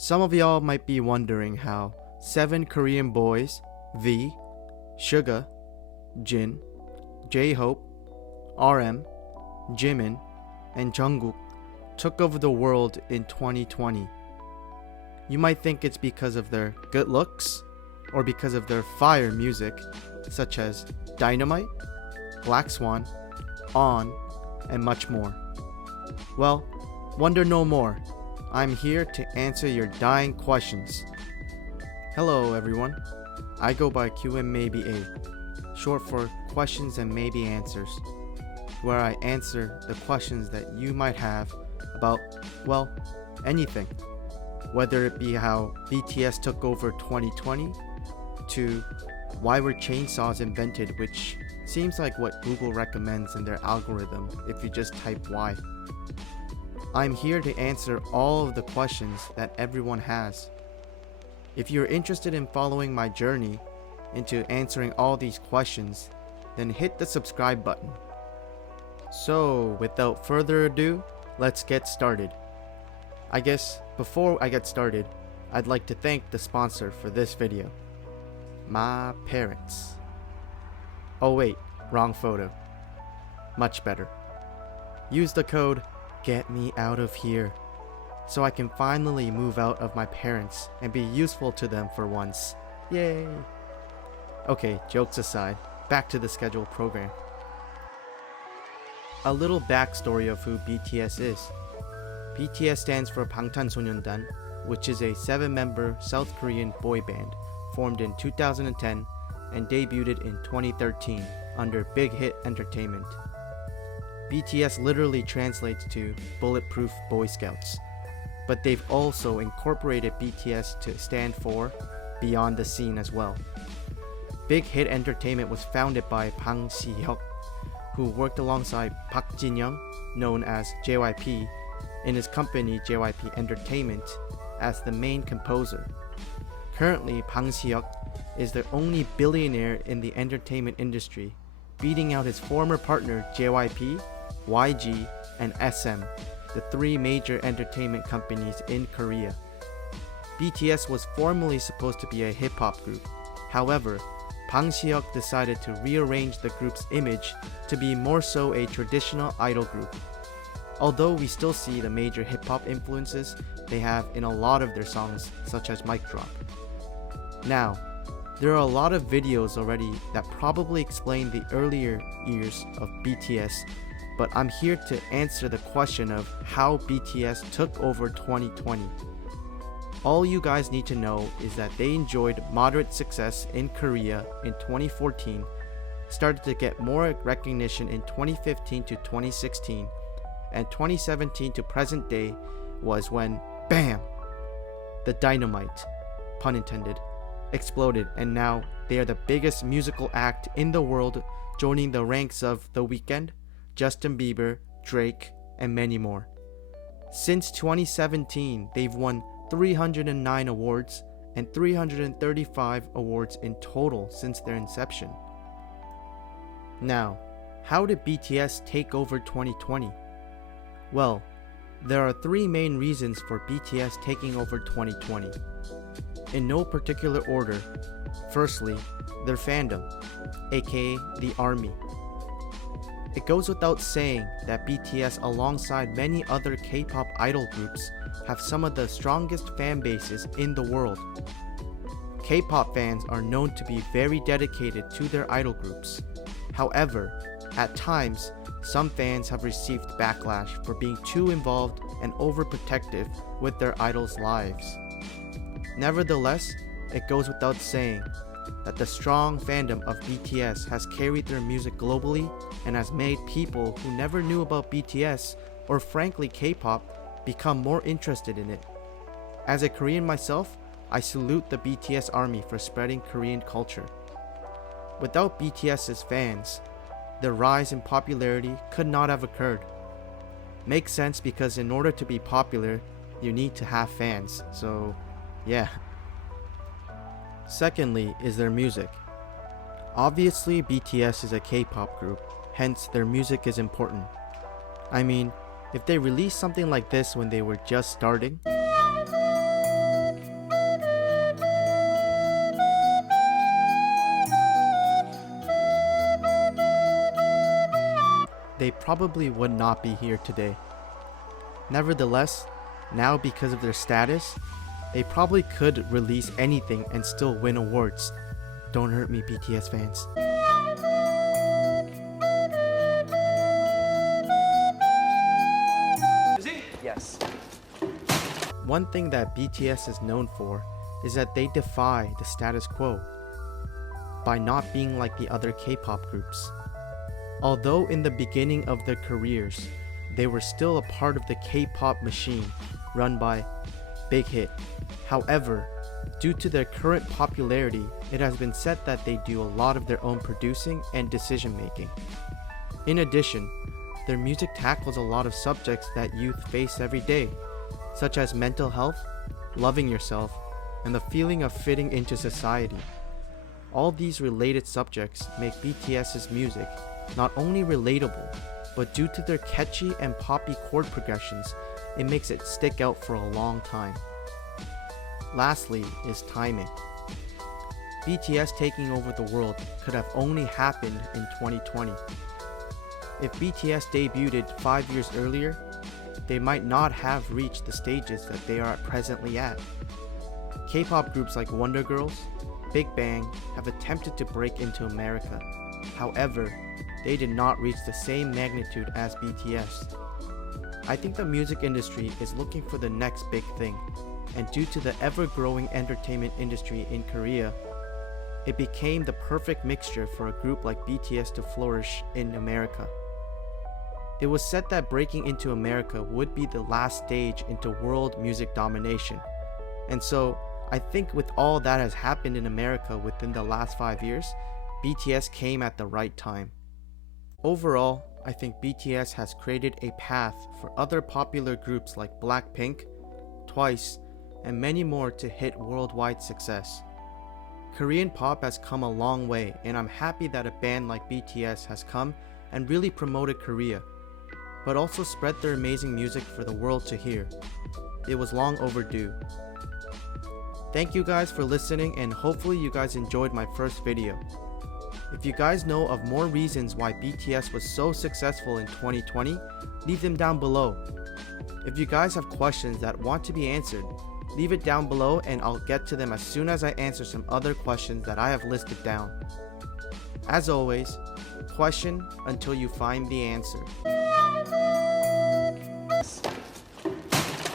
Some of y'all might be wondering how 7 Korean boys, V, Suga, Jin, J-Hope, RM, Jimin, and Jungkook took over the world in 2020. You might think it's because of their good looks or because of their fire music such as Dynamite, Black Swan, On, and much more. Well, wonder no more. I'm here to answer your dying questions. Hello everyone. I go by Q&Maybe A, short for Questions and Maybe Answers, where I answer the questions that you might have about, well, anything. Whether it be how BTS took over 2020, to why were chainsaws invented, which seems like what Google recommends in their algorithm if you just type why. I'm here to answer all of the questions that everyone has. If you're interested in following my journey into answering all these questions, then hit the subscribe button. So, without further ado, let's get started. I guess before I get started, I'd like to thank the sponsor for this video. My parents. Oh wait, wrong photo. Much better. Use the code GETMEOUTOFHERE so I can finally move out of my parents and be useful to them for once. Yay! Okay, jokes aside, back to the scheduled program. A little backstory of who BTS is. BTS stands for 방탄소년단, which is a 7-member South Korean boy band formed in 2010 and debuted in 2013 under Big Hit Entertainment. BTS literally translates to Bulletproof Boy Scouts, but they've also incorporated BTS to stand for Beyond the Scene as well. Big Hit Entertainment was founded by Bang Si-hyuk, who worked alongside Park Jin-young, known as JYP, in his company JYP Entertainment as the main composer. Currently, Bang Si-hyuk is the only billionaire in the entertainment industry, beating out his former partner JYP, YG, and SM, the 3 major entertainment companies in Korea. BTS was formerly supposed to be a hip-hop group. However, Bang Si-hyuk decided to rearrange the group's image to be more so a traditional idol group. Although we still see the major hip-hop influences they have in a lot of their songs, such as Mic Drop. Now, there are a lot of videos already that probably explain the earlier years of BTS, but I'm here to answer the question of how BTS took over 2020. All you guys need to know is that they enjoyed moderate success in Korea in 2014, started to get more recognition in 2015 to 2016, and 2017 to present day was when, BAM! The dynamite, pun intended, exploded, and now they are the biggest musical act in the world, joining the ranks of The Weeknd, Justin Bieber, Drake, and many more. Since 2017, they've won 309 awards and 335 awards in total since their inception. Now, how did BTS take over 2020? Well, there are 3 main reasons for BTS taking over 2020. In no particular order, firstly, their fandom, aka the ARMY. It goes without saying that BTS, alongside many other K-pop idol groups, have some of the strongest fan bases in the world. K-pop fans are known to be very dedicated to their idol groups. However, at times, some fans have received backlash for being too involved and overprotective with their idols' lives. Nevertheless, it goes without saying that the strong fandom of BTS has carried their music globally and has made people who never knew about BTS or frankly K-pop become more interested in it. As a Korean myself, I salute the BTS army for spreading Korean culture. Without BTS's fans, their rise in popularity could not have occurred. Makes sense because in order to be popular, you need to have fans, so yeah. Secondly is their music. Obviously, BTS is a K-pop group, hence their music is important. I mean, if they released something like this when they were just starting, they probably would not be here today. Nevertheless, now because of their status, they probably could release anything and still win awards. Don't hurt me, BTS fans. Yes. One thing that BTS is known for is that they defy the status quo by not being like the other K-pop groups. Although in the beginning of their careers, they were still a part of the K-pop machine run by Big Hit. However, due to their current popularity, it has been said that they do a lot of their own producing and decision making. In addition, their music tackles a lot of subjects that youth face every day, such as mental health, loving yourself, and the feeling of fitting into society. All these related subjects make BTS's music not only relatable, but due to their catchy and poppy chord progressions, it makes it stick out for a long time. Lastly is timing. BTS taking over the world could have only happened in 2020. If BTS debuted 5 years earlier, they might not have reached the stages that they are presently at. K-pop groups like Wonder Girls, Big Bang have attempted to break into America. However, they did not reach the same magnitude as BTS. I think the music industry is looking for the next big thing, and due to the ever-growing entertainment industry in Korea, it became the perfect mixture for a group like BTS to flourish in America. It was said that breaking into America would be the last stage into world music domination, and so I think with all that has happened in America within the last 5 years, BTS came at the right time. Overall, I think BTS has created a path for other popular groups like Blackpink, Twice, and many more to hit worldwide success. Korean pop has come a long way, and I'm happy that a band like BTS has come and really promoted Korea, but also spread their amazing music for the world to hear. It was long overdue. Thank you guys for listening, and hopefully you guys enjoyed my first video. If you guys know of more reasons why BTS was so successful in 2020, leave them down below. If you guys have questions that want to be answered, leave it down below and I'll get to them as soon as I answer some other questions that I have listed down. As always, question until you find the answer.